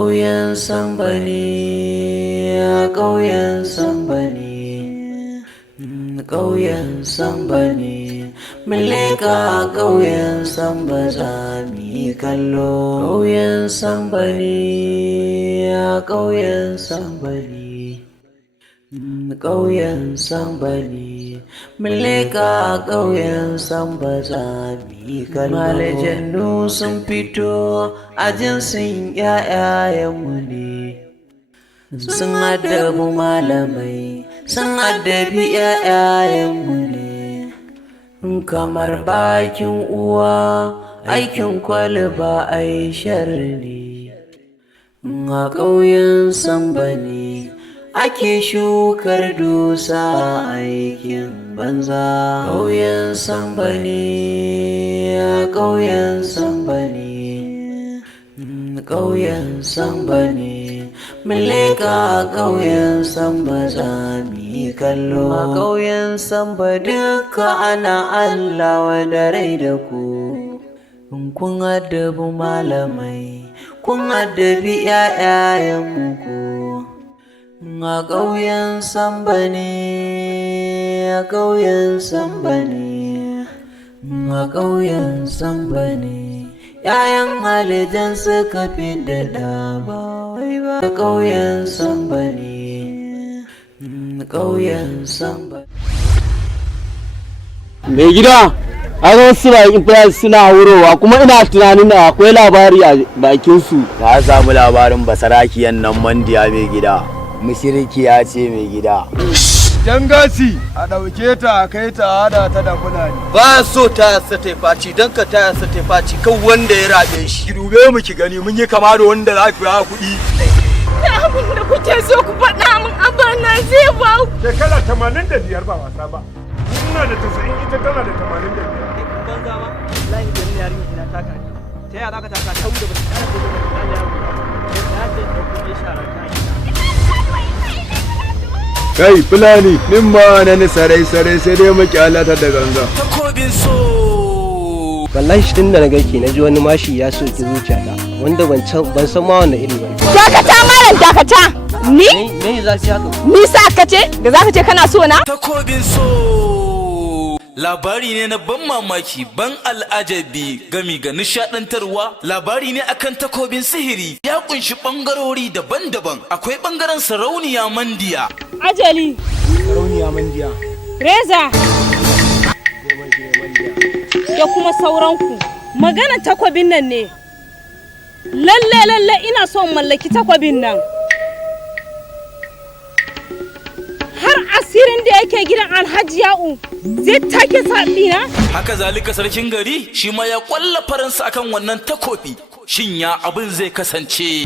Kauyen Sambo ne, Kauyen Sambo ne, Kauyen Sambo ne, mun leka Kauyen Sambo za mu yi kallo. Kauyen Sambo ne, Kauyen Sambo ne, Kauyen Sambo ne, mun leka Kauyen Sambo za mu yi kallo. Malajannu sun fito a jinsin ‘ya'yayenmu ne, sun addabi malamai, sun addabi ‘ya'yayenmu ne, kamar bakin uwa aikin kwalba ai sharri ne. A ƙauyen Sambo ne ake shukar dusa aikin banza. Kauyen Sambo ne, Kauyen Sambo ne, Kauyen Sambo ne, mun leka Kauyen Sambo za mu yi kallo. A Kauyen Sambo duka ana Allah wadarai da ku, kun addabi malamai, kun addabi ‘ya'yayenmu ku. A Kauyen Sambo ne, a Kauyen Sambo ne, a Kauyen Sambo ne, ‘ya'yan halijan suka fi da daba wai ba. A Kauyen Sambo ne, Kauyen Sambo. Mai gida, an wasu baƙin suna wurowa kuma ina tunanin da akwai labari a bakinsu. Na samu labarin basarakiyan nan mandiya mai gida. Mushirikiya ce mai gida. Dangasi a ɗauke ta a kai ta hada ta da fulani. Ba so ta yasa ta faci don ka ta yasa ta faci kan wanda ya rabe shi. Ki dube mu ki gani mun yi kama da wanda za ku ya kuɗi. Da abin da kuke so ku faɗa min abana zai ba ku. Shekara 85 ba wasa ba. Ina da 90 ita tana da 85. Banza ma wallahi idan yarinya ina taka ni. Ta yaya zaka taka ta wuce ba ta tsara da ta yaro. Da ta da kuma shara ta yi. Kai fulani nin ma na ni sarai sai dai maki alata da ganga. Takobin so. Wallahi shi tunda na gake na ji wani mashi ya soki zuciyata wanda ban san ma wannan iri ba. Dakata malam dakata. Ni? Me za ki haka? Ni sa ka ce da zaka ce kana so na? Takobin so. Labari ne na ban mamaki, ban al'ajabi, gami ga nishadantarwa. Labari ne akan takobin sihiri, ya kunshi bangarori daban-daban. Akwai bangaren sarauniya mandiya. Ajali. Sarauniya mandiya. Reza. Da kuma sauranku. Magana takwabin nan ne. Lalle ina son mallaki takwabin nan. Har asirin da yake gidan Alhaji Ya'u zai take sabina. Haka zalika sarkin gari shi ma ya kwalla faransa akan wannan takobi. Shin ya abin zai kasance?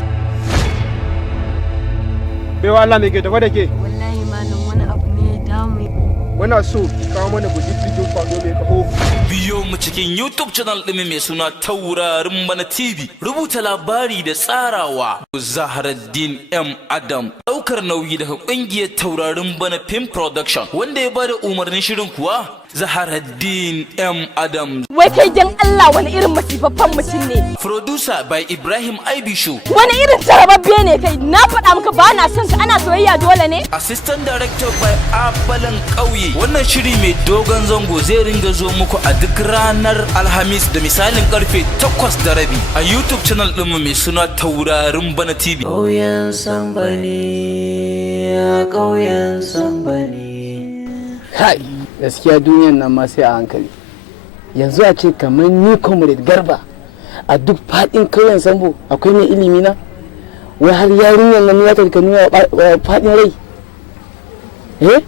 Baiwa Allah me ke tafa da ke? Wallahi malam wani abu ne ya damu. Muna so ki kawo mana bujittijin kwado mai kaho. Biyo mu cikin YouTube channel ɗin mai suna Taurarin Bana TV. Rubuta labari da tsarawa Zaharaddin M. Adam. Ɗaukar nauyi daga ƙungiyar Taurarin Bana Film Production. Wanda ya bada umarnin shirin kuwa Zaharaddin M. Adam. Wai kai dan Allah wani irin masifaffen mutum ne. Producer by Ibrahim Aibishu. Wani irin tarababbe ne kai. Na faɗa maka ba na son ka ana soyayya dole ne. Assistant Director by Abalan Kauye. Wannan shiri mai dogon zango zai ringa zo muku a duk ranar Alhamis da misalin karfe 8:30 a YouTube channel ɗinmu mai suna Taurarin Bana TV. Kauyen Sambo ne, Kauyen Sambo ne. Kai, gaskiya duniyan nan ma sai a hankali. Yanzu a ce kamar ni Comrade Garba a duk faɗin Kauyen Sambo akwai mai ilimi na? Wai har yarinyar nan ya tarka nuna faɗin rai? Eh?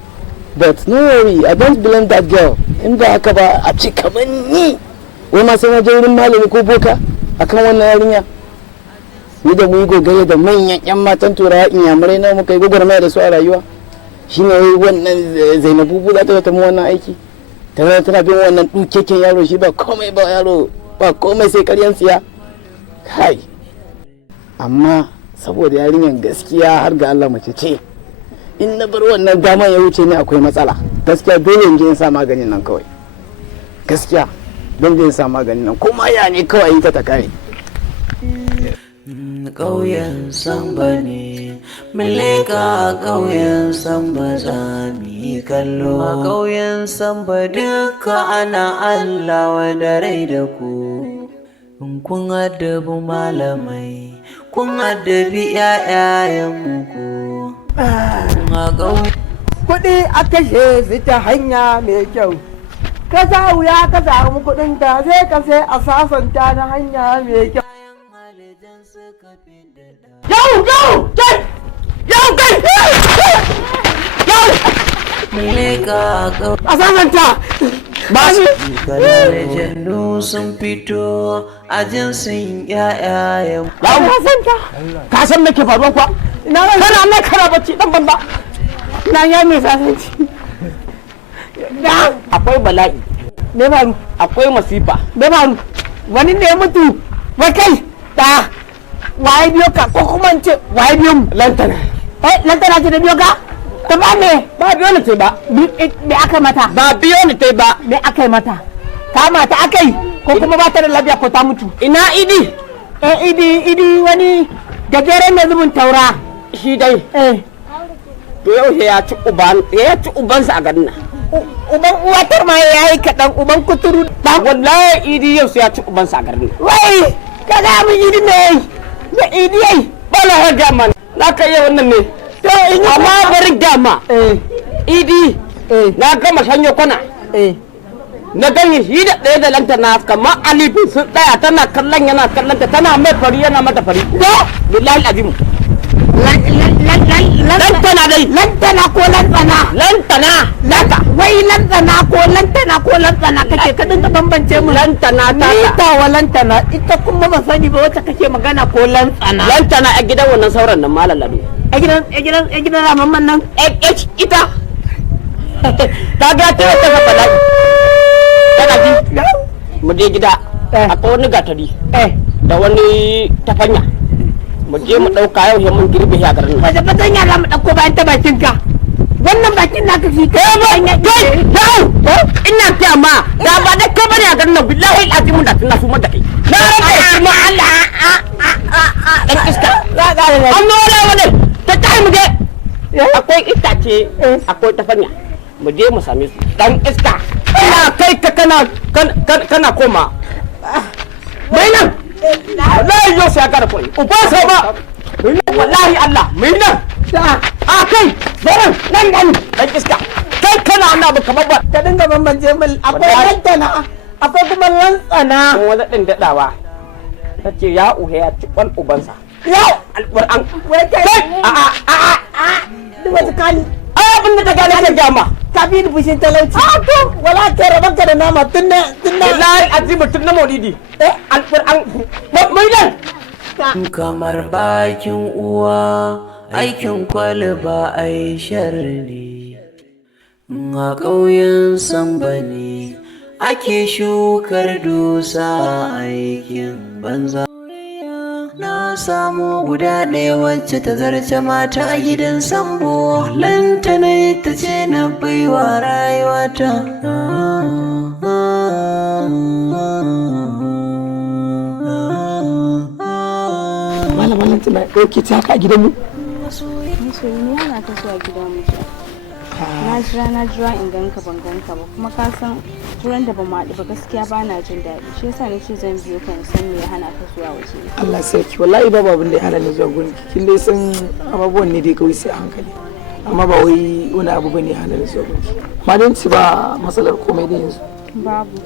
But no worry, I don't blame that girl. In ba haka ba a ce kamar ni. Wai ma sai na je wurin malami ko boka akan wannan yarinya. Ni da mu yi gogayya da manyan 'yan matan turawa inyamurai na muka yi gwagwarmaya da su a rayuwa. Shi ne wannan Zainabu za ta mu wannan aiki. Tana bin wannan dukeken yaro shi ba komai ba yaro ba komai sai karyan tsiya. Kai. Amma saboda yarinyar gaskiya har ga Allah mace ce. In na bar wannan daman ya wuce ne akwai matsala. Gaskiya dole in je in sa maganin nan kawai. Gaskiya don je in sa maganin nan kuma ya ne kawai in ta kare. Kauyen Sambo ne, muleka kauyen Sambo za mu yi kallo. A kauyen Sambo duka ana Allah wada rai da ku. Kun addabi malamai, kun addabi ƴaƴayenku. Kuɗi a kashe su ta hanya mai kyau. Ka sa wuya ka samu kuɗin ka sai ka sai a sasanta na hanya mai kyau. Yau! A sasanta! Ba su! Aljannu sun fito a jinsin ƴaƴayen. Ya sasanta! Ka san me ke faruwa kuwa? Kana mai kara bacci dan bamba. Na ya mai sasanci. Akwai bala'i. Me faru? Akwai masifa. Me faru? Wani ne mutu. Wai kai da waye biyo ka ko kuma ce waye biyo mu? Lantana. Lantana ce da biyo ka? Ta ba me? Ba biyo ni tai ba. Me aka mata? Ba biyo ni tai ba. Me aka yi mata? Ta mata aka yi ko kuma ba ta da lafiya ko ta mutu? Ina idi? Idi wani gajeren mai zubin taura. Shi dai. To yau ya ci ubansa a garin nan. Uban uwatar ma ya yi kaɗan uban kuturu. Wallahi idi yau sai ya ci ubansa a garin nan. Wai ka ga mun idi me idi yayi. Bala ha gama na kai yau wannan ne. To in amma bari gama. Idi na gama shanyo kwana. Na gani shi da ɗaya da lantana kamar alifin sun tsaya tana kallon yana kallon tana mai fari yana mata fari. Billahi azimu. Lantana dai. Lantana ko lantana? Lantana. Wai lantana ko lantana ko lantana kake ka dinga bambance mu. Lantana ta. Ni ta wa lantana ita kuma ba sani ba wacce kake magana ko lantana. Lantana a gidan wannan sauran nan malam Lado. A gidan ramamman nan. Ita. Ta ga ta wata ga bala'i. Kana ji? Mu je gida. Akwai wani gatari. Da wani tafanya. Mu je mu dauka yau mun girbe ya garin. Wace fatanya za mu dauko bayan ta bakin ka? Wannan bakin naka shi kai ba yau ina ta ma da ba da ka bari a garin nan billahi alazim da tana su da kai. Na rage kuma Allah dan iska. Amma wala ta tayi mu je. Akwai itace akwai tafanya. Mu je mu same su. Dan iska. Ina kai ka kana koma. Bai nan. Wallahi yau sai ka da koyi uba sai ba wallahi Allah mai nan a kai baran nan dan iska kai kana ana ba kamar ba ka dinga bambance mil akwai lantana akwai kuma lantsana wani din dadawa tace ya uhe ya ci kwal ubansa yau alquran wai kai duk wata kani abin da ta gane ta gama ka bi ni fushin talauci to wala ka raban ka da nama tunna wallahi azimu tunna maulidi alquran mai nan kamar bakin uwa aikin kwalba ai sharri a ƙauyen Sambo ne ake shukar dusa aikin banza. Na samu guda ɗaya wacce ta zarce mata a gidan Sambo, lantana ita ce na baiwa rayuwata. Malaman lantana ɗauke ta haka a gidanmu? Masoyi ne yana ta zuwa gidan mu. Na jira in ganka ban ganka ba kuma ka san turan da ba mu haɗu ba gaskiya ba na jin daɗi shi yasa nace zan biyo ka san me ya hana ka zuwa waje. Allah sarki wallahi babu abin da ya hana ni zuwa gurin kin dai san abubuwan ne dai kawai sai a hankali amma ba wai wani abu bane ya hana ni zuwa gurin ma dan ci ba matsalar komai da yanzu babu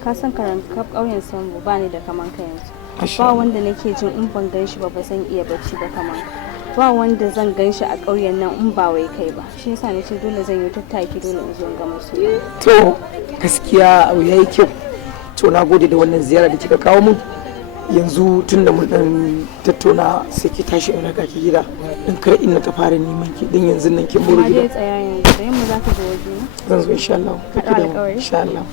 ka san karanta ƙauyen Sambo ba ni da kaman ka yanzu ba wanda nake jin in ban gan shi ba zan iya bacci ba kaman ba wanda zan gan shi a ƙauyen nan in ba wai kai ba shi yasa nace dole zan yi tattaki dole in zo in ga musu. To gaskiya abu yayi kyau to na gode da wannan ziyara da kika kawo mun yanzu tun da mun dan tattauna sai ki tashi in raka ki gida in kar in na ta fara neman ki dan yanzu nan kin buru gida. Ma dai tsaya yanzu da yamma zaka zo waje ne? Zan zo insha Allah. Ka da insha Allah.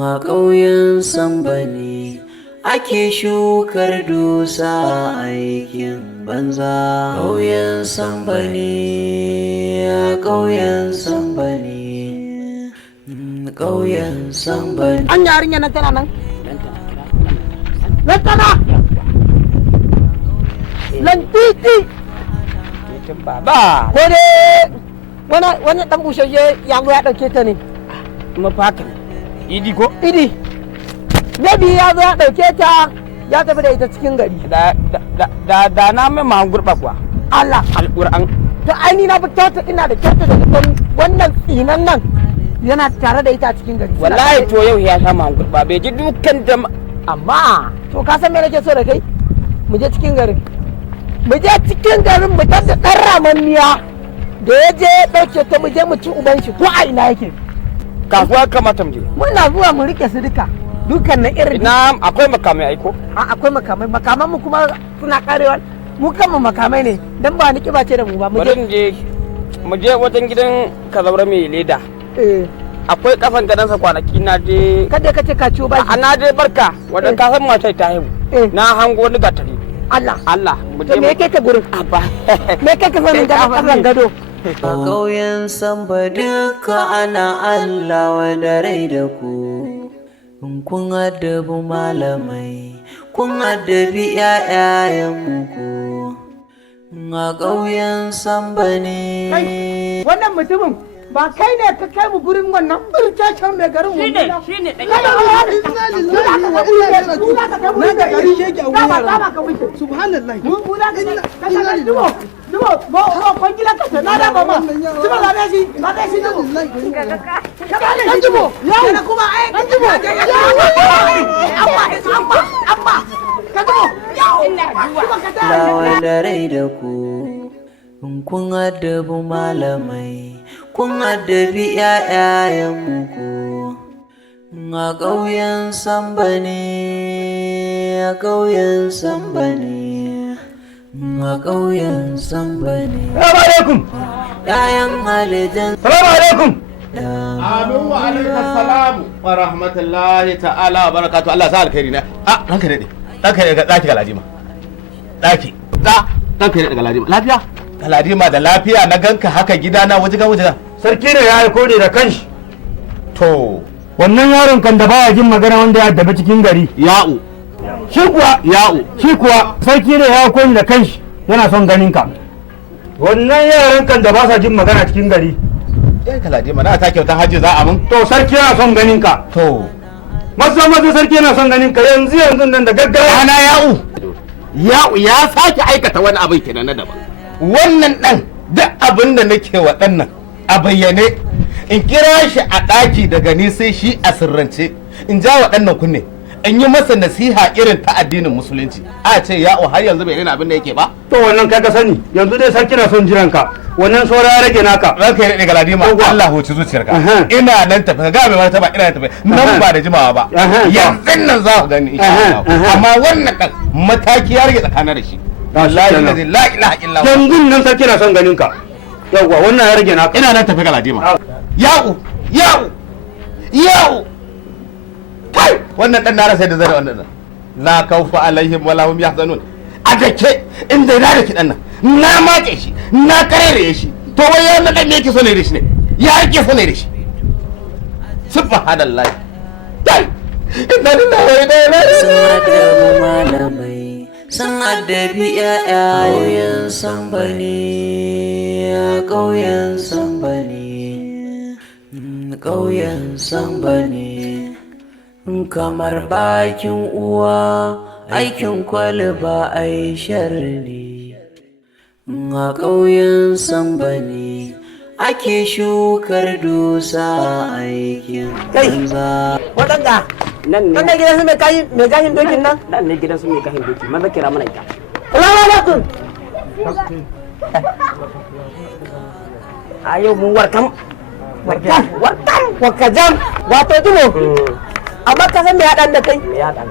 A ƙauyen Sambo ne ake shukar dusa aikin banza. Kauyen Sambo ne, Kauyen Sambo ne, ƙauyen Sambo ne. An yarinya nan tana nan? Lantana! Lantiti! Baba. Ko dai wani ɗan bushashe ya zo ya ɗauke ta ne? Mafaka. Idi ko? Idi. Nabi ya zo ya ɗauke ta ya tafi da ita cikin gari. Da na mai ma gurɓa kuwa. Allah. Alƙur'an. To aini na fita ta ina da kyauta da zaton wannan tsinan nan yana tare da ita a cikin gari. Wallahi to yau ya sha ma gurɓa bai ji dukan jama'a. Amma to ka san me nake so da kai? Mu je cikin garin. Mu je cikin garin mu tada ɗan ramanniya da ya je ya ɗauke ta mu je mu ci uban shi ko a ina yake. Kasuwa kamata mu je. Muna zuwa mu rike su duka. Dukan na irin. Na akwai makamai aiko? Akwai makamai. Makaman mu kuma suna karewa. Mu kanmu makamai ne dan ba ni kiba ce da mu ba. Mu je wajen gidan kazaura mai leda. Akwai kasan gadansa kwanaki na je. Kada ka ce ka ciwo ba. Na je barka wajen kasan matai ta haihu. Na hango wani gatari. Allah. To me yake ka gurin? Abba. Me yake ka sanin kasan gado? A ƙauyen Sambo duka ana Allah wanda rai da ku. Kun addabi malamai, kun addabi ‘ya'yayenku. A ƙauyen Sambo ne. Wannan mutumin ba kai ne ka kai mu gurin wannan bircacen mai garin mu. Shine subhanallah. Mu da ka dubo mo kwangila ka na da mama. Dubo la shi dubo. Ka dubo. Ya kuma ai ka dubo. Amma. Ka dubo. Lawa da rai da ku. Kun addabi malamai, kun addabi ‘ya'yayenku. A ƙauyen Sambo ne, a ƙauyen Sambo ne, a ƙauyen Sambo ne. Salamu alaikum. ‘Ya'yan halittar. Salamu alaikum. Amin wa alaikum salamu wa rahmatullahi ta'ala wa barakatu. Allah sa alkhairi na. Ranka daɗe. Ranka daɗe ɗaki ga Ladima. Ɗaki. Ranka daɗe ga Ladima. Lafiya? Galadima da lafiya na ganka haka gidana wajiga. Sarki ne ya aiko ne da kanshi. To, Wannan yaron kan da baya jin magana wanda ya addabi cikin gari. ya'u. Shi kuwa sarki ne ya aiko ni da kanshi yana son ganin ka. Wannan yaran kan da ba sa jin magana cikin gari. Galadima na ta kyauta hajji za a mun. To sarki yana son ganin ka. To, Maza sarki yana son ganin ka yanzu nan da gaggawa. ana ya'u ya sake aikata wani abin kenan na daban. Wannan ɗan duk abin da nake wa ɗan nan a bayyane in kira shi a ɗaki daga ni sai shi a sirrance in ja wa ɗan nan kunne in yi masa nasiha irin ta addinin musulunci a ce ya'u har yanzu bai rena abin da yake ba. To wannan kaga sani yanzu dai sarki na son jiran ka wannan saura ya rage naka. Ranka ya daɗe Galadima Allah huci zuciyarka ina nan tafi ka ga mai martaba ina nan tafi nan ba da jimawa ba yanzu nan za ku gani insha Allah amma wannan ɗan mataki ya rage tsakanin da shi. Wallahi la ilaha illa Allah. Yanzu nan sarki na son ganin ka. Yawwa wannan ya rage naka. Ina nan tafi Galadima. Ya'u. Kai wannan dan na rasa da zare wannan. La kaufa alaihim wala hum yahzanun. A dake inda na da kidan nan. Na make shi, na karere shi. To wai ya na dan me yake so ne da shi ne? Ya yake so ne da shi. Subhanallahi. Kai. Inna lillahi wa inna ilaihi malamai. Sun addabi ‘ya'yayen Sambo ne, a ƙauyen Sambo ne, ƙauyen Sambo ne. Kamar bakin uwa, aikin kwalba ai sharri. A ƙauyen Sambo ne, ake shukar dusa aikin banza. Waɗanda Nan ne. wannan gidan su mai gashin dokin nan? Nan ne gidan su mai kashin doki. Maza kira mana ita. Salamu alaikum. A yau mun warkam. Wakajam. Wato dumo. Amma ka san me ya dan da kai?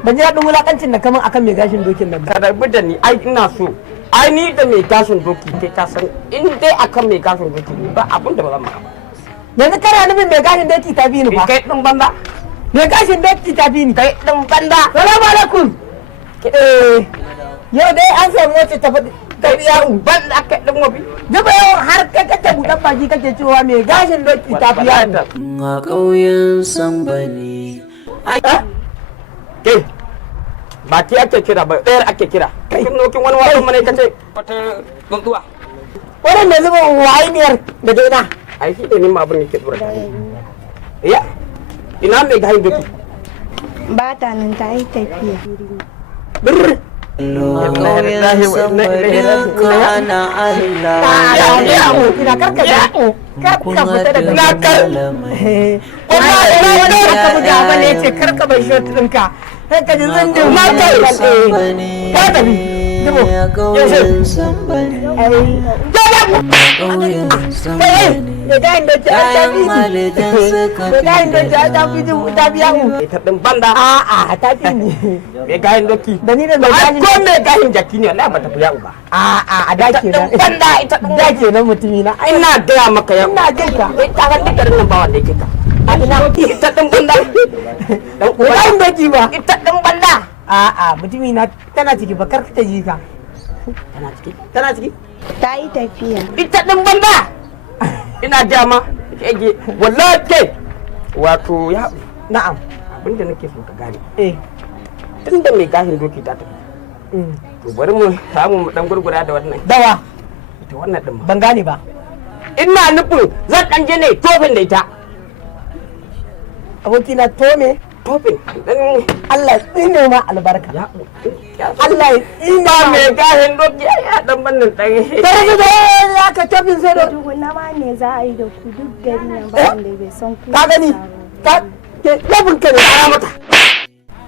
Ban ji daɗin wulakancin da kaman akan mai gashin dokin nan ba. Ka rabu da ni ai ina so. Ai ni da mai gashin doki kai ka san in dai akan mai gashin doki ba abin da ba zan maka ba. Yanzu kana nufin mai gashin doki ta bi ni fa. Kai din banza. Mai gashin doki ta bi ni. Kai din banza. Salamu alaikum. Yau dai an samu wacce ta faɗi ka biya ban da aka dan wabi zuba yau har kai kake budan baki kake cewa me gashin doki ta biya ta a ƙauyen Sambani. ke ba ki ake kira ba ɗayar ake kira kai nokin wani wasan mana kace wata tsuntsuwa wannan ne zuba wayiniyar da daina ai shi ne ma abin yake dora ya ina mai gahin doki ba ta nan ta yi tafiya. Ƙauyen Sambani kana Allah. Ina karka da karka fita daga nakar malamai. wani ka buga ba ne ce karka bai shot ɗinka sai ka ji zanjin mata ka tafi dubo Ƙauyen Sambani. Ƙauyen Sambani. da gayin da ta Kayan malitan suka da gayin da ta fi ta biya mu ta din banda a ta fi ni me gayin doki da ni da me gayin ko me gayin jaki ne wallahi ba ta biya ba a dake na banda ita din dake na mutumi na ina gaya maka ya ina jinka ta ga dukkan nan ba wanda yake ka a ina ita din banda dan uwa gayin doki ba ita din banda mutumi na tana ciki ba kar ta ji ka tana ciki Ta yi tafiya. ita din banda ina dama kege wallahi ke wato ya na'am abinda nake so ka gane tunda mai gahin doki ta tafi to bari mu samu mu dan gurgura da wannan dawa ita wannan din ban gane ba ina nufin zan dan je ne tofin da ita aboki na tome tofin dan Allah tsine ma albarka Allah ina mai gahin doki ya dan bannan dan tare da ya ka tofin sai da Tukuna ma ne za a yi da ku duk gari nan ba wanda bai san ku. ka gani ka ke labin ka ne ana mata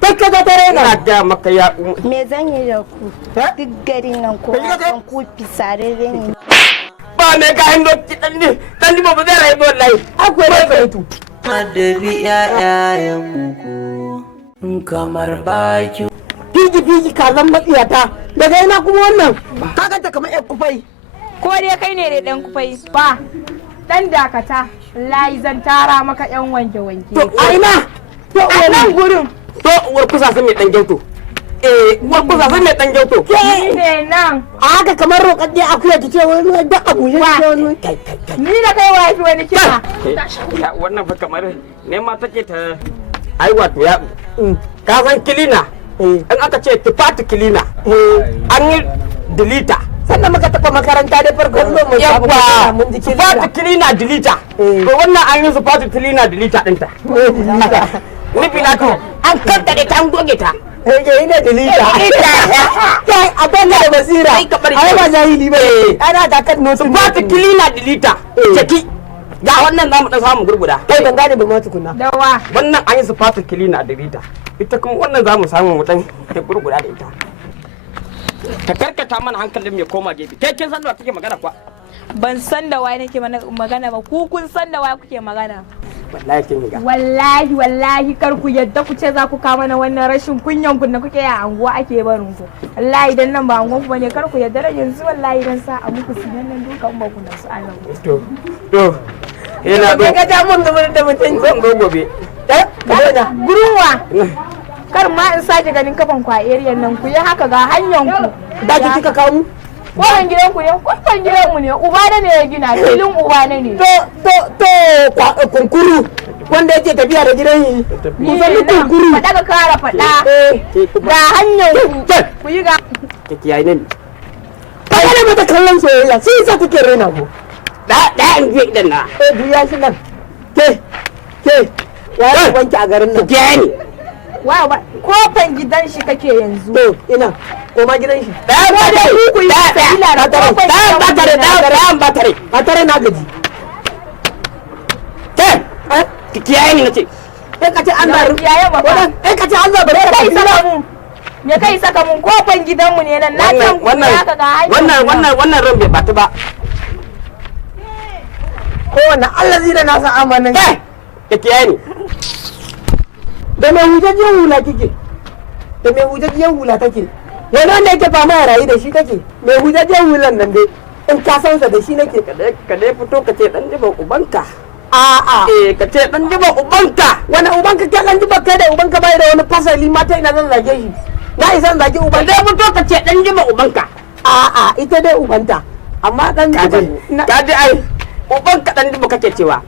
take da tare na da maka ya Me zan yi da ku? Duk gari nan ko san ku fisarere ne. ba mai gahin doki dan ba zai rayu wallahi akwai rai kai Adabi ƴaƴayenku kamar baki. fiji kazan matsiyata daga ina kuma wannan ka ganta kamar ƴan kufai Ko dai kai ne dai dan kufai ba. Dan dakata. Wallahi zan tara maka yan wanke-wanke. to a ina to A nan gurin. to uwar kusa sun mai dan gyauto uwar kusa sun mai dan gyauto Ni ne nan. a haka kamar roƙaɗɗe akuya ta ce wani da abu ya ce wani Ni da kai wa fi wani kira. wannan fa kamar nema take ta ai wato ya ka san kilina in aka ce tufatu kilina an yi dilita sannan muka taɓa makaranta da farkon mu yabba mun ji tufatu kilina dilita to wannan an yi tufatu kilina dilita ɗinta nufi na to an kankare ta an goge ta ina dilita kai a banga da basira ai ba jahili ba ana da kan notin tufatu kilina dilita ceki ga wannan zamu dan samu gurguda kai ban gane ba ma tukunna Dawa. wannan an yi sufatu kilina da rita ita kuma wannan zamu samu mu dan gurguda da ita ka karkata mana hankalin mai koma gefe kai kin san da kake magana kuwa Ban san da wai nake magana ba. Ku kun san da wai kuke magana. wallahi kin ga Wallahi kar ku yadda ku ce za ku kama na wannan rashin kunyan ku da kuke a anguwa ake barin ku. Wallahi dan nan ba anguwan ku bane kar ku yadda da yanzu wallahi dan sa a muku sinan nan dukan ba ku nan su anan. to yana do ga da mun da mutun zan go gobe Guruwa. Kar ma in sake ganin kafan ku a area nan ku yi haka ga hanyar ku. da ki kika kawo mu Wannan gidan ku ne, kofan gidan mu ne, uba ne ya gina, filin uba ne. to kunkuru wanda yake tafiya da gidan yi musamman kunkuru Faɗa ka kara faɗa. Ga hanyar ku yi ga. kike yayi ne ba ne mata kallon soyayya sai sa kuke rena ku da in je idan na biya shi nan ke ya wanke a garin nan ke ni Wa ba kofan gidan shi kake yanzu. to ina ko ma gidan shi Da ku yi ila da kofan batare na gaji ke kiyaye ni nace ka ce an zaru kiyaye ba fa. ka ce an zaru Kai saka mu. Me kai saka mun kofan gidan mu ne nan na san ku ya ka ga hanyar. wannan ran bai bata ba kowane allazi da nasa amanin ka kiyaye ni da mai hujajiyar hula kike da mai hujajiyar hula take wani wanda yake fama ya rayu da shi take mai hujajiyar hulan nan dai in ka san sa da shi nake ka dai fito ka ce dan jiba ubanka a'a ka ce dan jiba ubanka wani ubanka ke dan jiba kai da ubanka bai da wani fasali mata ina zan zage shi na isan zage uban dai fito ka ce dan jiba ubanka a'a ita dai ubanta amma dan kaji ai ubanka dan dubu kake cewa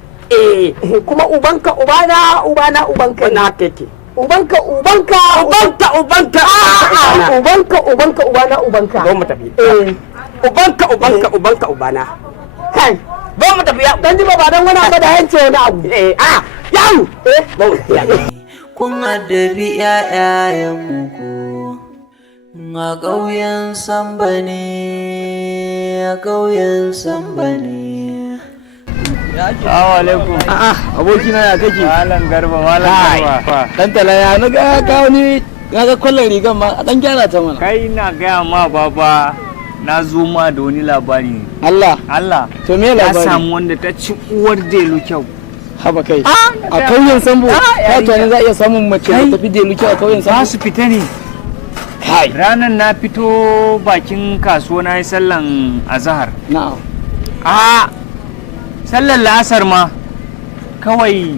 kuma ubanka ubana ubanka na kake ubanka ubana ubanka zo mu tafi ubanka ubana kai zo mu tafi ya dan ji ba dan wani abu da yance wani abu yawo zo mu kun addabi ƴaƴayenmu ku a ƙauyen Samba ne, a ƙauyen Samba ne. Assalamu alaikum. Abokina ya kake? Malam Garba. Dan tala ya naga kawo ni naga kwallon rigan ma a dan gyara ta mana. Kai na gaya ma baba na zo ma da wani labari ne. Allah. To me labari? Ka samu wanda ta ci uwar delu kyau. Haba kai. A kauyen Sambo. Ka tunanin za a iya samun mace ta tafi delu kyau a kauyen Sambo? Ba su fita ne. Kai. Ranar na fito bakin kasuwa na yi sallan azahar. Na'am. Sallar la'asar ma kawai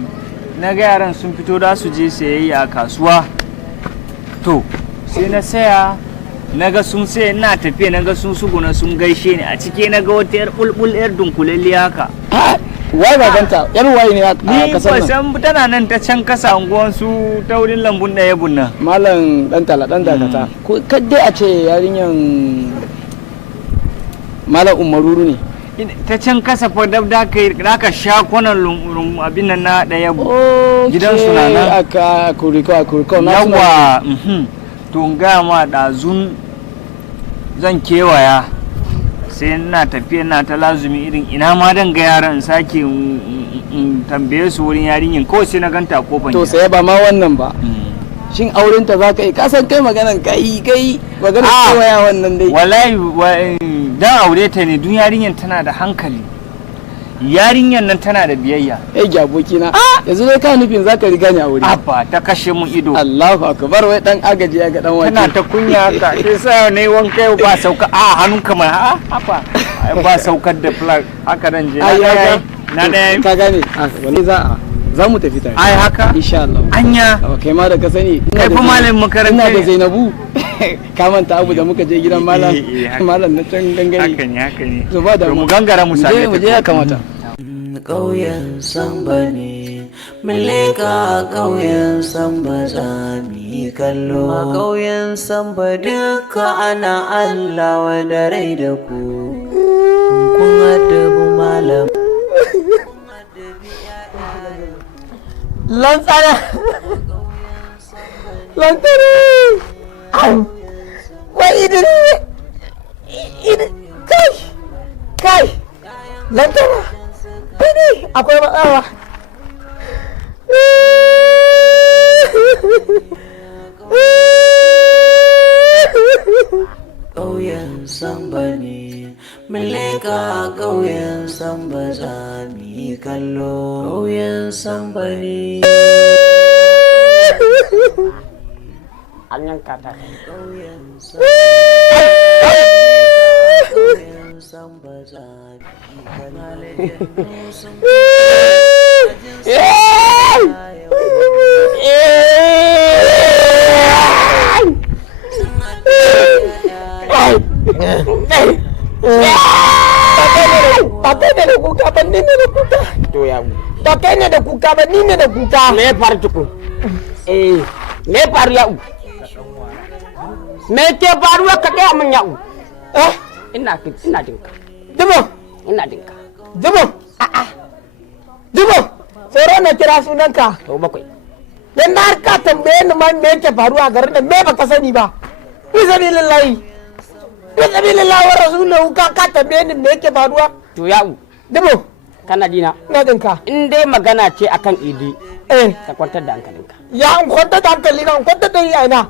na ga yaran sun fito da su je sayayya a kasuwa. To sai na saya na ga sun sai ina tafiya na ga sun suguna sun gaishe ni a cike na ga wata yar bulbul yar dunkulalliya haka. Wai babanta yar waye ne a kasar nan? Ni san tana nan ta can kasa unguwan su ta wurin lambun da ya bunna. Malam dan tala dan dakata. Ko kadai a ce yarinyan Malam Umaruru ne. Ta can kasa fa dab da ka sha kwanan abin nan na da yabo. Gidan su na nan. Aka kuriko na yawa. To ga ma dazun zan kewaya. Sai ina tafiya na ta lazumi irin ina ma dan ga yaran sake tambaye su wurin yarinyin kawai sai na ganta kofan to sai ba ma wannan ba shin auren ta zaka yi kasan kai maganan kai maganan kewaya wannan dai wallahi dan aure ta ne dun yarinyan tana da hankali yarinyan nan tana da biyayya ga abokina yanzu dai ka nufin zaka riga ni aure abba ta kashe mun ido Allahu akbar wai dan agaji ya ga dan wake tana ta kunya ka sai ne wanka yau ba sauka hannunka mai abba ba saukar da flag haka dan je na da ka gane wani za mu tafi tare ai haka insha Allah anya kai ma da ka sani kai fa malamin makaranta ina da Zainabu ka manta abu da muka je gidan malam na can gangare haka ne to ba da mu gangara mu same mu je ya kamata ƙauyen Samba ne mun leka ƙauyen Samba za mu yi kallo a ƙauyen Samba duka ana Allah wa da rai da ku kun addabu malam lantsana wai idin kai lantana ne akwai matsawa ƙauyen Samba ne mun leka ƙauyen Samba za mu yi kallo ƙauyen Samba ne an yanka ta ƙauyen Samba za mu yi ba kai ne da kuka ba ni ne da kuka me ya faru tukun me ya faru ya'u me ke faruwa ka gaya min ya'u ina jinka dubo tsoro na kira sunanka to bakwai dan da har ka tambaye ni ma me yake faruwa garin nan me baka sani ba bizani lillahi wa rasuluhu ka tambaye ni me yake faruwa to ya'u dubo kana dina na dinka in dai magana ce akan idi ka kwantar da hankalinka ya an kwantar da hankalina an kwantar da ina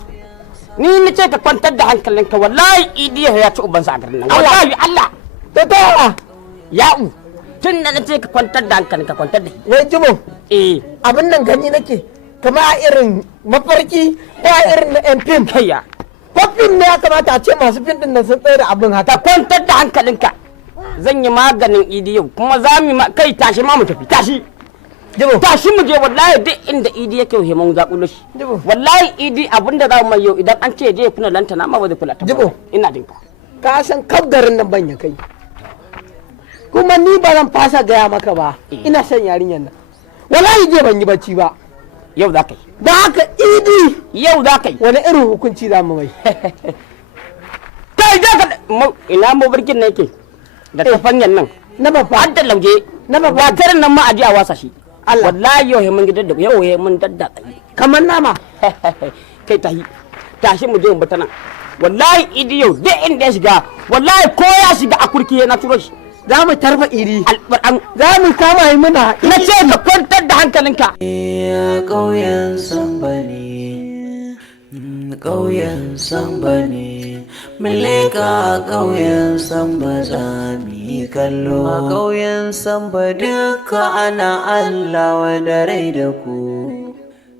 ni ni ce ka kwantar da hankalinka wallahi idi ya ci ubansa a garin nan wallahi Allah to ta yawa ya'u tun da nace ka kwantar da hankalinka kwantar da wai jibo abin nan gani nake kama a irin mafarki ko a irin na yan fim kayya fim ne ya kamata a ce masu fim din nan sun tsaye da abin haka ka kwantar da hankalinka zan yi maganin idi yau kuma za mu kai tashi ma mu tafi tashi tashi mu je wallahi duk inda idi yake he mun zakulo shi wallahi idi abinda za mu mai yau idan an ce je kuna lantana ma ba zai kula ta ina jinka ka san kaf garin nan ban ya kai kuma ni ba zan fasa gaya maka ba ina son yarinyar nan wallahi je ban yi bacci ba yau za ka yi da haka idi yau za ka yi wani irin hukunci za mu mai kai da ka ina mabarkin na yake da tafanyan nan na babba har da lauje na babba tarin nan ma a ji a wasa shi Allah wallahi yau mun gidan da yau mun dadda kamar nama kai tashi mu je mu bata nan wallahi idi yau duk inda ya shiga wallahi ko ya shiga a kurki na turo shi za mu tarfa iri alƙur'an za mu kama yi muna na ce ka kwantar da hankalinka Kauyen Sambo ne, Kauyen Sambo ne, muleka Kauyen Sambo za mu yi kallo. A Kauyen Sambo duka ana Allah wanda rai da ku,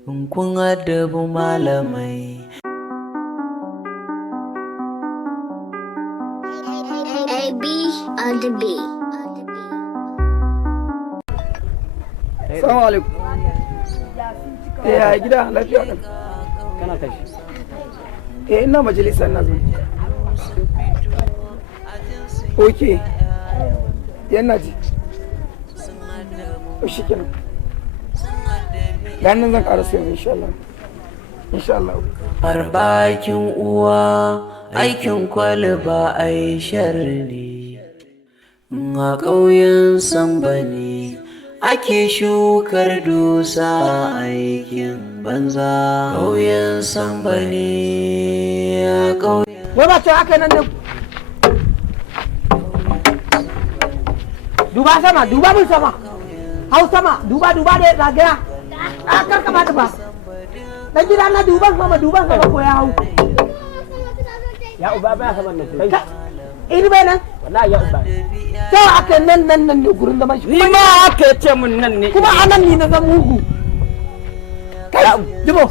in kun addabi malamai. On the beat. Assalamu alaikum. Ya gida lafiya kan. Kana tashi. Ina majalisar nan. Okay. Yana ji. Shi kenan. Ganin zan ƙara sai insha Allah. Insha Allah. Barbakin uwa aikin kwalba ai sharri. A ƙauyen Sambo ne ake shukar dusa aikin banza. Kauyen Sambo ne a ƙauyen. Wai ba ce haka nan da duba sama, duba mun sama. Hau sama, duba da zagaya. A karka ba ba. Dan gida na duban sama ko ya hau. Ya uba ba sama nan kai. Iri bai nan? Wallahi ya uba. To aka nan ne gurin da mashi. Ni ma aka ce mun nan ne. Kuma anan ni na zan mugu. Kai, Jibo,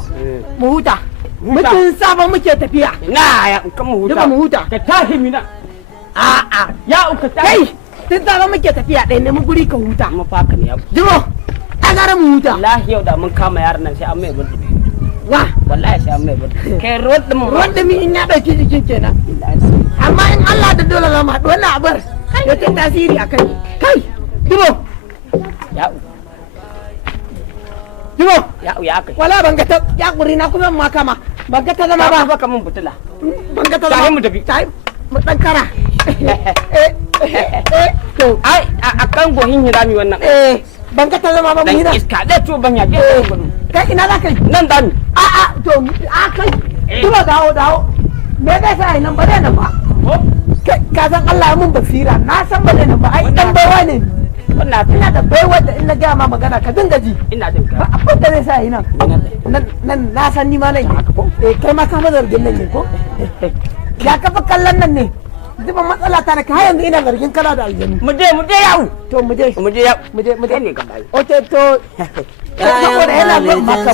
mu huta. Mutum saba muke tafiya. Na ya kan mu huta. Jibo mu huta. Ka tashi mina. A'a, ya uka tashi. Kai, tun saba muke tafiya ɗaya ne mu guri ka huta. Mu faka ne ya. Jibo, a gara mu huta. Wallahi yau da mun kama yaran nan sai an mai burdu. Wa, wallahi sai an mai burdu. Kai ruwan dumi in ya dauki jikin kenan. Amma in Allah da dole za mu haɗu wannan abar ya ta tasiri a kai. Kai, Jibo. Jibo. Ya kai. Wala ban ga ta ya kuri na kuma ma kama. Ban ga ta zama ba. Ba ka mun butula. Ban ga ta zama. Mu tafi. Mu dan kara. To, ai a kan gohin hirami wannan. Ban ga ta zama ba mu hira. Dan iska da to ban ya je. Kai ina za kai? Nan dami. To kai. Jibo dawo. Me zai sa nan ba dai nan ba. Ka san Allah mun basira na san ba nan ba ai dan baiwa ne wannan ina da baiwa da in na ga ma magana ka dinga ji ina jin ka ba abin da zai sa yi nan na san ni ma nan kai ma ka mazargin nan ne ko ya kafa kallon nan ne zuba matsala ta da ka yanzu ina zargin kana da aljanu mu je yawo to mu je ne ka bai oke to saboda yana ban maka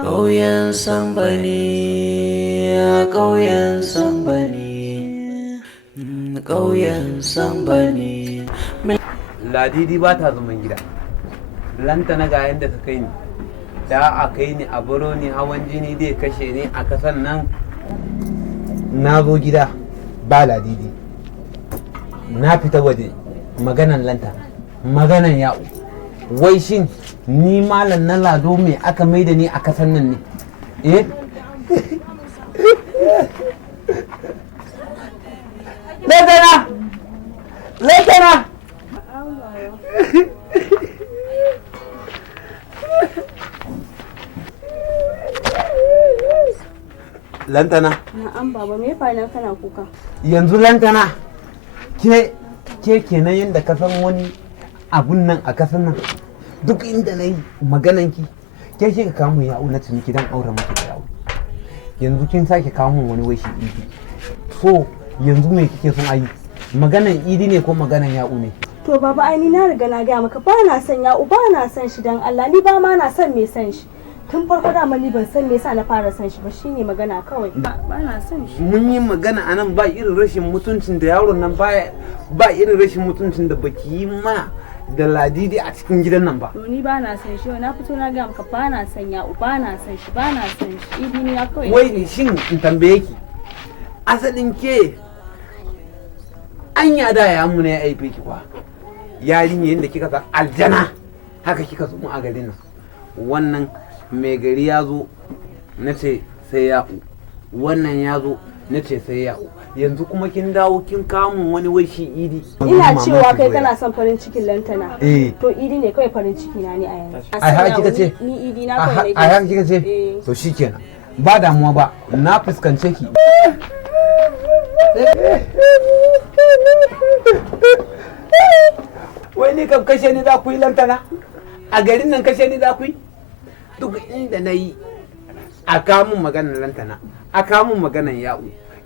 Kauyen Sambo ne a Kauyen Sambo ne, Kauyen Sambo ne. Ladidi ba ta zaman gida. Lanta na ga yadda ka kai ni. Da a kai ni a baro ni hawan jini dai kashe ni a kasan nan. Na zo gida ba Ladidi. Na fita waje maganan lanta, maganan ya'u. Wai shin ni malam na lado me aka mai da ni a kasan nan ne? Letana! Lantana. Na'am baba me faru kana kuka? Yanzu lantana ke kenan yadda ka san wani abun nan a kasan nan duk inda na yi magananki ke shi ka kamun ya'u na ciniki don aure maki da ya'u yanzu kin sake kamun wani wai shi idi so yanzu me kike son ayi maganan idi ne ko maganan ya'u ne? To baba ai ni na riga na gaya maka ba na son ya'u ba na son shi dan Allah ni ba ma na son me son shi tun farko da ni ban san me yasa na fara son shi ba shine magana kawai ba na son shi. Mun yi magana anan ba irin rashin mutuncin da yaron nan ba irin rashin mutuncin da baki yi ma da Ladidi a cikin gidan nan ba. To ni ba na son shi na fito na ga maka ba na son ya'u ba na son shi ba na son shi idi ni na kawai. Wai shin in tambaye ki asalin ke anya da ya mu ne ya aife ki kwa yarinya yadda kika san aljana haka kika zo mu a garin nan wannan mai gari ya zo na ce sai ya'u wannan ya zo na ce sai ya'u yanzu kuma kin dawo kin kamun wani wai shi idi ina cewa kai kana son farin cikin lantana to idi ne kawai farin ciki na ni a yanzu ai haka kika ce ni idi na kawai ai haka kika ce to shikenan ba damuwa ba na fuskance ki wai ni kam kashe ni za ku yi lantana a garin nan kashe ni za ku yi duk inda na yi a kamun maganar lantana a kamun maganar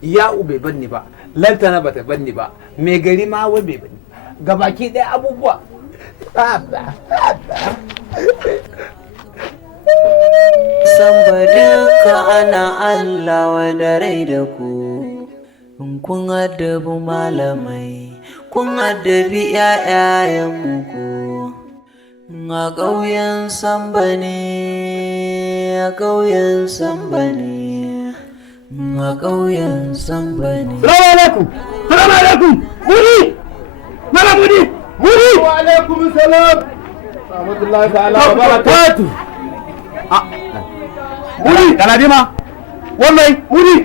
ya'u bai banni ba lantana ba ta banni ba mai gari ma wai bai banni gabaki ɗaya abubuwa Samba duka ana Allah wa da rai da ku kun addabi malamai kun addabi ƴaƴayenmu ku a ƙauyen Samba ne a ƙauyen Samba ne a ƙauyen Samba ne. Salamu alaikum! Salamu alaikum! Mudi! Mala Mudi! Mudi! Wa alaikum salam! Rahmatullahi ta'ala wa barakatuh! Mudi! Galadima! Wallahi! Mudi!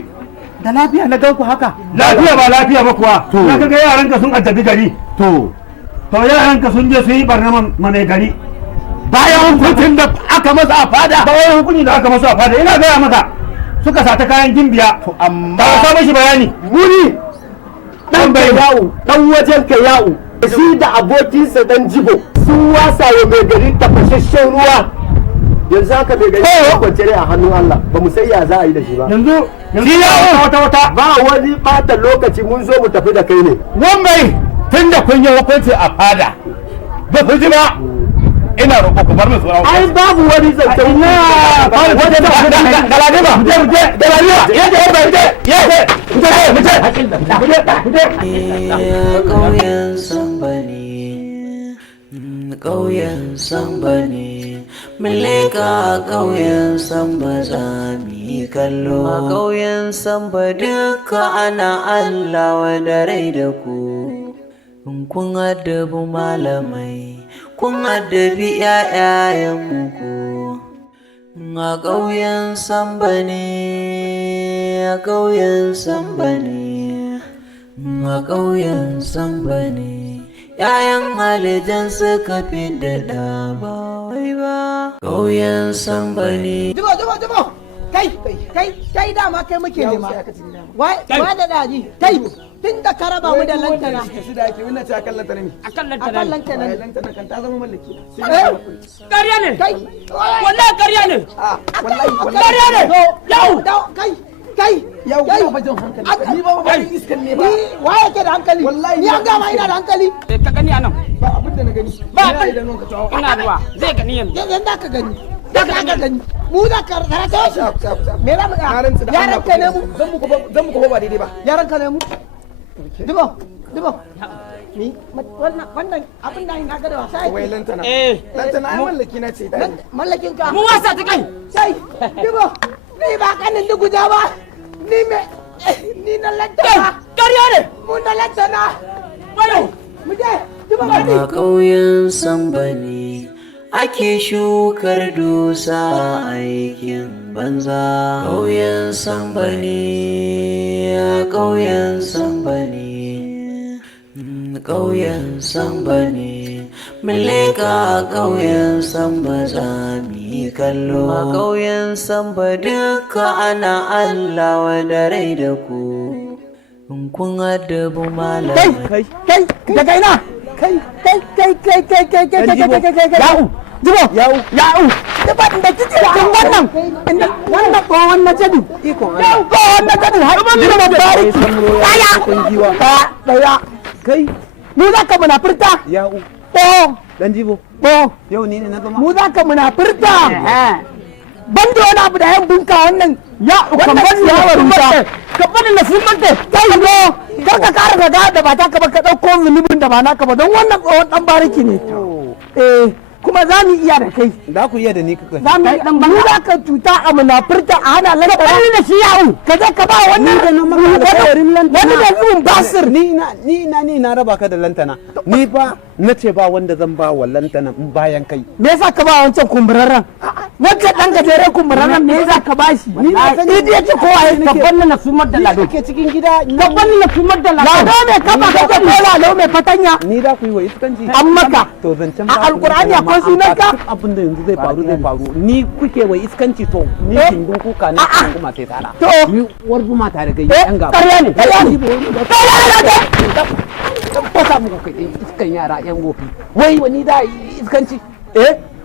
Da lafiya na ganku haka? Lafiya ba lafiya ba kuwa. Na kaga yaranka sun addabi gari. To yaranka sun je sun yi barna mai gari. Bayan hukuncin da aka masa a fada. Bayan hukuncin da aka masa a fada. Ina gaya maka. Suka sata kayan gimbiya. To amma. Ba sa mashi bayani. Mudi! Dan bai yawo. Dan wajen ka yawo. Shi da abokinsa dan jibo. Sun wasa wa mai gari tafashashen ruwa. Yanzu haka mai gari ya kwance ne a hannun Allah. Ba mu sai ya za a yi da shi ba. Yanzu wata ba wani bata lokaci mun zo mu tafi da kai ne. Wambai tun da kun yi hukunci a fada. Ba ku ji ba. Ina roƙo ku bar mu sauran. Ai babu wani zance. Ina babu wani zance. Galade ba. Kauyen Samba ne, kauyen Samba ne, muleka kauyen Samba za mu yi kallo. A kauyen Samba duka ana Allah wa da rai da ku, kun addabi malamai, kun addabi ƴaƴayenmu ku. A ƙauyen Samba ne, a ƙauyen Samba ne, a ƙauyen Samba ne, ƴaƴan halittar suka fi da ɗa ba wai ba. Ƙauyen Samba ne. Jibo! Kai dama kai muke nema. Wai da daji, kai tun da ka raba mu da lantana. Shi da ake wannan ce akan lantana ne. Akan lantana ne. Lantana kan ta zama mallaki. Ƙarya ne. Kai. Wallahi ƙarya ne. Wallahi. Ƙarya ne. Yau. Kai. Yau ba ba jin hankali. Ni ba iskan ne ba. Ni waye ke da hankali? Wallahi. Ni an gama ina da hankali. Ka gani anan. Ba abin da na gani. Ba abin da ina zuwa. Zai gani yanzu. Yanzu da ka gani. Da ka gani. Mu da ka karata shi. Me za mu ga? Yaran ka ne mu. Zan muku ba daidai ba. Yaran ka ne mu. Dubo. Ni wannan abin da ina ga da wasa yake. Wai lantana. Lantana ai mallaki na ce dai. Mallakin ka. Mu wasa ta kai. Sai. Dubo. Ni ba kanin duguja ba. Ni na lantana. Ƙarya ne. Mu na lantana. Wayo. Mu je. Dubo ba ni. A ƙauyen Samba ne ake shukar dusa aikin banza. Kauyen Samba ne, kauyen Samba ne, kauyen Samba ne, muleka kauyen Samba za mu yi kallo. A kauyen Samba duka ana Allah wa da rai da ku, kun addabi malamai. Kai, daga ina? Kai. Ya'u. Da kike cikin wannan tsohon na jadu. Tsohon na jadu har ba da bari. Daya. Kai. Mu za ka munafurta. ya'u dan jibo yau ni ne na gama. Mu za ka munafurta. Ban da wani abu da yan bunka wannan. Kamar yawar wuta. Kamar na sun manta. Kai go. Kar ka kara gaga da ba ta ka ba ka dauko zunubin da ba naka ba don wannan tsohon dan bariki ne. kuma za mu iya da kai. Da ku iya da ni kuka. Za mu iya dan banza. Za ka cuta a munafurta a hana lantana. Ka bari da shi yawo. Ka je ka ba wannan da na maka alƙawarin lantana. Wani da zuwan basir. Ni na raba ka da lantana. Ni fa na ce ba wanda zan ba wa lantana in bayan kai. Me yasa ka ba wancan kumburarren? Wancan dan gajeren kumburarren me yasa ka ba shi? Ni na sani ya ce kowa ya ka banni na sumar da lado. Ke cikin gida. Ka banni na sumar da lado. Lado me kafa ka ce ko lado me fatanya? Ni da ku yi wa iskanci. An maka. To zancen a alkur'ani akwai sunan ka. Abin da yanzu zai faru. Ni kuke wa iskanci to ni kindin kuka ne kuma sai tara. To ni war zuma tare ga yan gaba. Ƙarya ne. Ko sa muku kai iskan yara yan gofi. Wai wani da iskanci.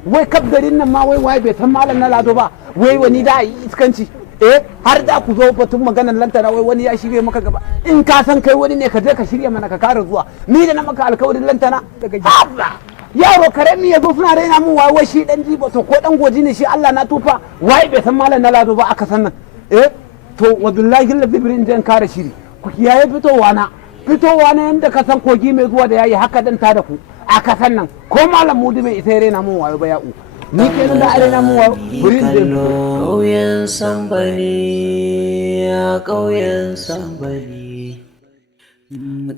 Wai kaf garin nan ma wai bai san malam na lado ba. Wai wani da iskanci. Har da ku zo batun maganar lantana wai wani ya shirye maka gaba. In ka san kai wani ne ka je ka shirya mana ka kara zuwa. Ni da na maka alkawarin lantana daga yaro karami ya zo suna raina mun wai shi dan jibo to ko dan goji ne shi Allah na tufa wai bai san malam na lado ba aka san nan. To wallahi labirin jan kare shiri. Ku kiyaye fitowa na yanda ka san kogi mai zuwa da yayi haka dan ta da ku a kasan nan ko malam Mudu bai isa rena mun wayo ba ya'u ni kenan da arena mun wayo burin din Kauyen Sambani ya Kauyen Sambani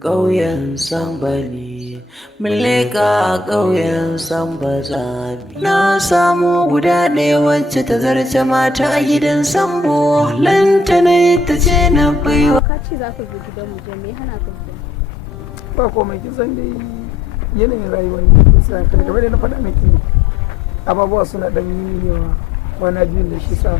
Kauyen Sambani Muleka Kauyen Sambazami na samu guda ɗaya wacce ta zarce mata a gidan Sambo lantana ta ce na baiwa ka ce za ka zo gidan mu je me hana ka ba komai kin san dai yanayin rayuwar ne kusa kai kamar da na faɗa miki ababuwa suna ɗan yi yawa kwana biyun da shi sa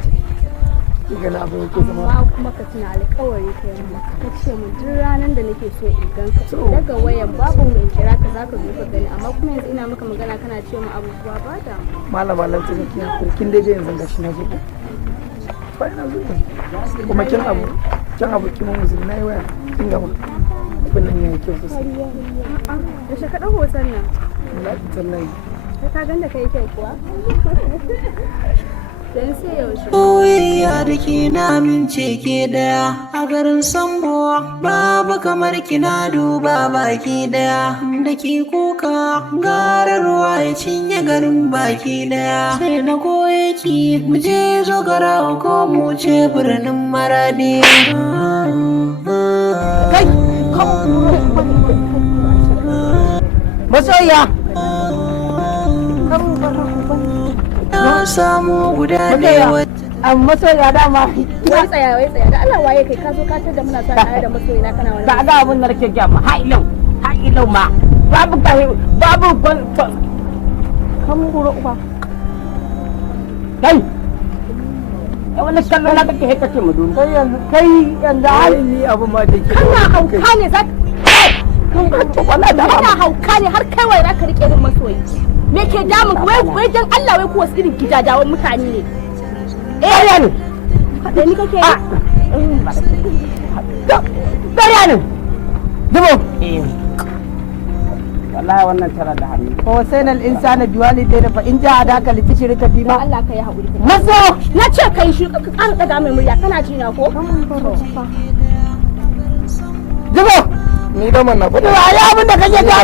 kiga na abin yake zama amma kuma ka tuna alƙawari ka yi ka ce mu duk ranar da nake so in ganka daga wayan babu mai kira ka za ka zo ka gani amma kuma yanzu ina maka magana kana ce mu abubuwa ba da malama lantin kin kin dai yanzu gashi na zo ba ina zo kuma kin abu kin mun musulmi nayi waya kin gama abin nan yayi kyau sosai da shi ka ɗau hoton nan wallahi tallahi ka ganda kai kyau kuwa dan sai yaushe soyayya da ke na amince ke daya a garin Sambo babu kamar kina duba baki daya da ke kuka gara ruwa ya cinye garin baki daya sai na goye ki mu je zogara ko mu ce birnin Maradi masoya na samu guda ɗaya wacce masoya dama wai tsaya da Allah waye kai ka zo ka tada muna sa tare da masoyi na kana wani ba ga abin da nake gaya ma ha ilau ma babu kan buru uba kai wani kallon na kake haka ce mu dun kai yanzu ai ni abin ma da ke kana hauka ne za kana hauka ne har kai wai zaka rike min masoyi me ke damun wai dan Allah wai ku wasu irin gidajawan mutane ne ne da ni kake dariya ne dubo wallahi wannan tara da hannu ko sai nan insana biwalidai da fa in ja adaka litishirika bi ma Allah kai haƙuri maso na ce kai shi ka ƙara daga mai murya kana ji na ko dubo ni da man na gudu ya abin da kake ga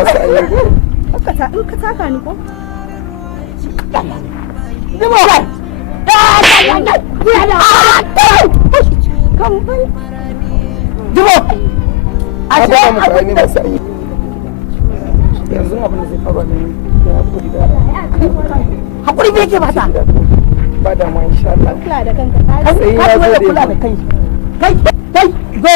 in ka taka ni ko dubo kai dubo a ce abin da sai yanzu abin da zai faru ne ya hakuri da hakuri bai ke bata ba da ma insha Allah kula da kanka sai ya zo da kula da kai zo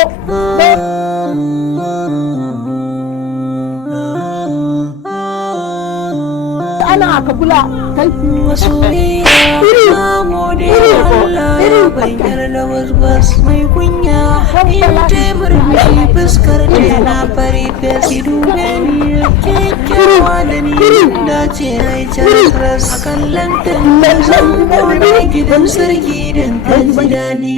ana aka kula kai mai kunya in tebur mai fuskar da na fari fes dube ni kyakkyawa da ni da ce ai caras a kallon tantar zango da gidan sarki don ta ji daɗi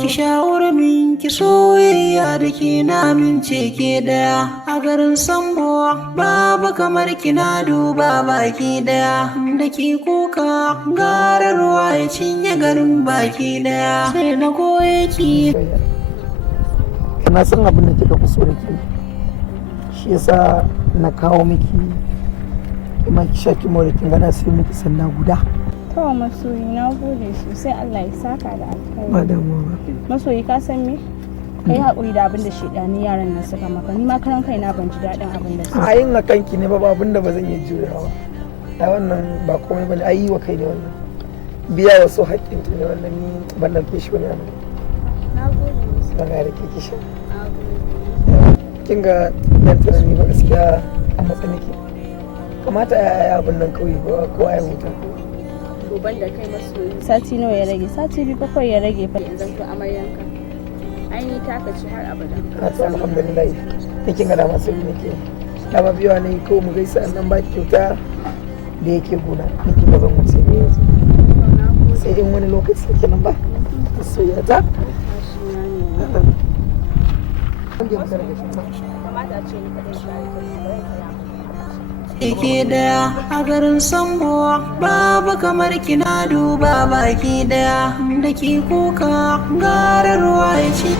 ki shawar min ki soyayya soyayya da ke na mince ke daya a garin Sambo babu kamar kina duba baki daya da ke kuka gara ruwa ya cinye garin baki daya sai na goye ki. Na san abin da kika fi so da ke shi yasa na kawo miki kuma ki sha ki more kin gana sai miki sanna guda. To masoyi na gode sosai Allah ya saka da alkhairi. Ba damuwa. Masoyi ka san me? Kai haƙuri da abin da shedani yaran nan suka maka ni ma karan kaina ban ji daɗin abin da suka. A yin hakanki ne ba abin da ba zan iya jurewa. A wannan ba komai bane ai yi wa kai ne wannan. Biya wasu haƙƙinta ne wannan ni ban ɗauke shi wani abu. Na gode musu. Ba ga da ke kishi. Kin ga dan tunani ba gaskiya a matsayin ki. Kamata ya yi abin nan kawai ko ya huta. To ban da kai masoyi sati nawa ya rage sati biyu bakwai ya rage fa yanzu to amaryanka. Ai ni taka ci har abada. Alhamdulillah. Ni kin ga da masu ne ke. Da ba biyo ne ko mu gaisa nan ba kyauta da yake gona. Ni kin ga zan wuce ne yanzu. Sai in wani lokaci kenan ba. Soyayya ta. Ike daya a garin Sambo babu kamar kina duba baki daya da ke kuka gara ruwa ya ci.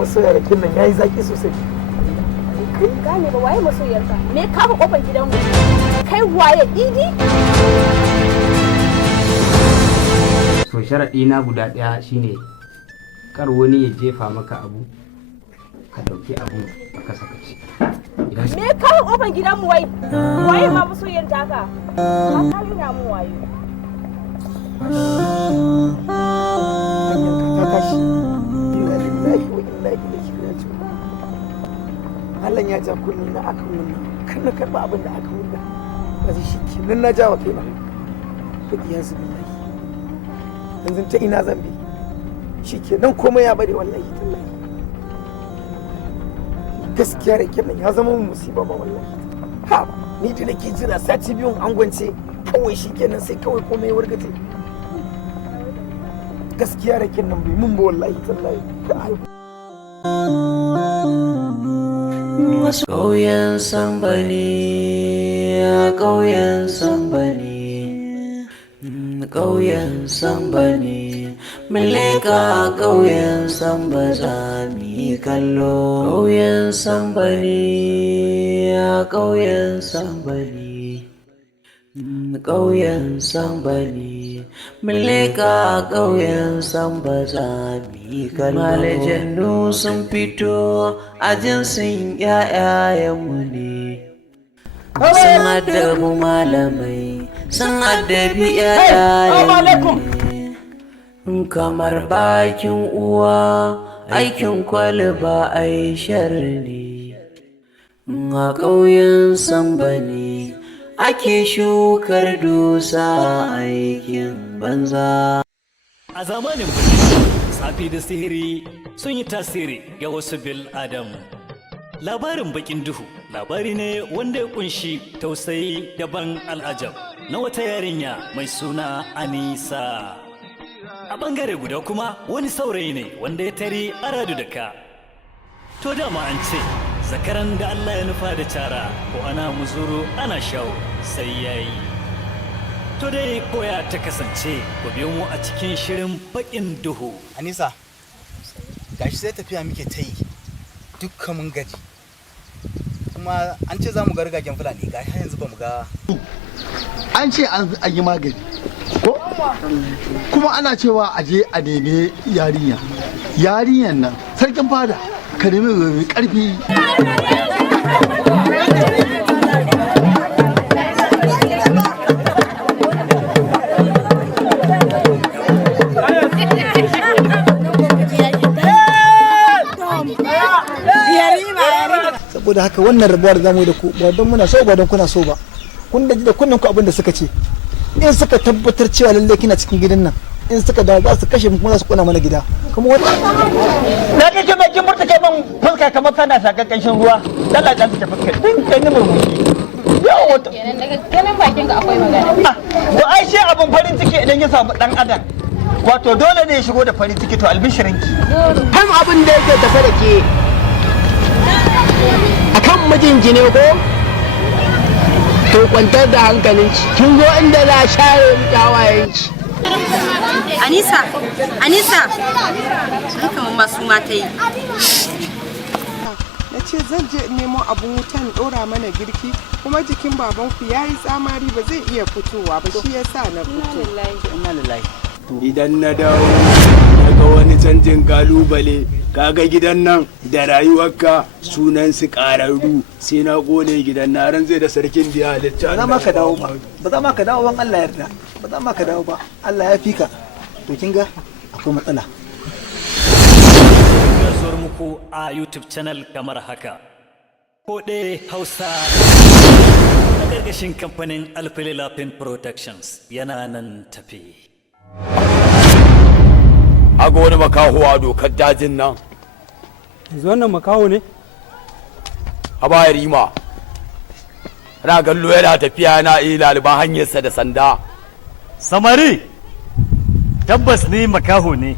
Masoyar kin nan yayi zaki sosai. Gane ba waye masoyarka? Me ka fa kofar gidanmu? Kai waye Idi? To sharaɗi na guda ɗaya shine kar wani ya jefa maka abu ka ɗauki abu baka saka ci. Me ka fa kofar gidanmu wai? Waye ma masoyar taka? Ka nuna mu waye. Ta tashi. Inna lillahi wa inna ilaihi raji'un. Allah ya ja kunni na aka nuna. Kan na karɓa abin da aka nuna. Ba zai shi kenan na ja wa kaina. Kudi ya zubi lahi. Yanzu ta ina zan bi. Shi kenan komai ya bari wallahi tallahi. Gaskiya da kenan ya zama mun musiba ba wallahi. Ha ni da nake jira sati biyun angwance kawai shi kenan sai kawai komai ya wargaje. Gaskiya da kenan bai mun ba wallahi tallahi. Kauyen Sambo ne, Kauyen Sambo ne, Kauyen Sambo ne, Muleka Kauyen Sambo za mu yi kallo. Kauyen Sambo ne, Kauyen Sambo ne, Kauyen Sambo ne, Muleka Kauyen Sambo za mu yi kallo. Malajannu sun fito a jinsin ‘ya'yayenmu ne, sun addabi malamai, sun addabi ‘ya'yayenmu ne, kamar bakin uwa aikin kwalba ai sharri ne, a ƙauyen Sambo ne ake shukar dusa aikin banza. A zamanin tsafi da sihiri sun yi tasiri ga wasu bil adam. Labarin bakin duhu labari ne wanda ya kunshi tausayi daban al'ajab na wata yarinya mai suna Anisa. A bangare guda kuma wani saurayi ne wanda ya tari aradu da ka. To dama an ce zakaran da Allah ya nufa da cara ko ana muzuru ana shawo sai yayi. To dai koya ta kasance ku biyo mu a cikin shirin bakin duhu. Anisa, gashi sai tafiya muke ta yi dukkan mun gaji. Kuma an ce za mu ga rigagen Fulani ga har yanzu ba mu ga. An ce an yi magani. Ko? Kuma ana cewa a je a neme yarinya. Yarinyan nan sarkin fada ka nemi mai karfi. Saboda haka wannan rabuwar da zamu da ku ba don muna so ba don kuna so ba. Kun da kunnen ku abin da suka ce. In suka tabbatar cewa lalle kina cikin gidan nan, in suka dawo za su kashe mu kuma za su kona mana gida. Kuma wani na kake mai kin murta kai man fuska kamar kana shakan kanshin ruwa. Allah ya tsaka fuska. Din kai ne murmushi. Yawo wata. Kenan daga kenan bakin ka akwai magana. To ai shi abun farin ciki idan ya samu dan adam. wato dole ne ya shigo da farin ciki to albishirinki kan abin da yake tafe da ke akan mijinki ne ko to kwantar da hankalinki kin zo inda za a share miki hawayenki. Anisa an kama masu mata yi na ce zan je nemo abun wutan ɗora mana girki kuma jikin babanku ya yi tsamari ba zai iya fitowa ba shi yasa na fito. Idan na dawo daga wani canjin kalubale kaga gidan nan da rayuwarka sunan su ƙararru sai na kone gidan na ran zai da sarkin da ya halitta. Ba za ma ka dawo ba ba za ma ka dawo ban Allah yarda ba za ma ka dawo ba Allah ya fika to kin ga akwai matsala. Zuwar muku a YouTube channel kamar haka. Kode Hausa a ƙarƙashin kamfanin Alfililafin Productions yana nan tafi. Aga wani makaho a dokar dajin nan. Yanzu wannan makaho ne? A baya rima. Ana gallo yana tafiya yana iya laliban hanyarsa da sanda. Samari, tabbas ni makaho ne.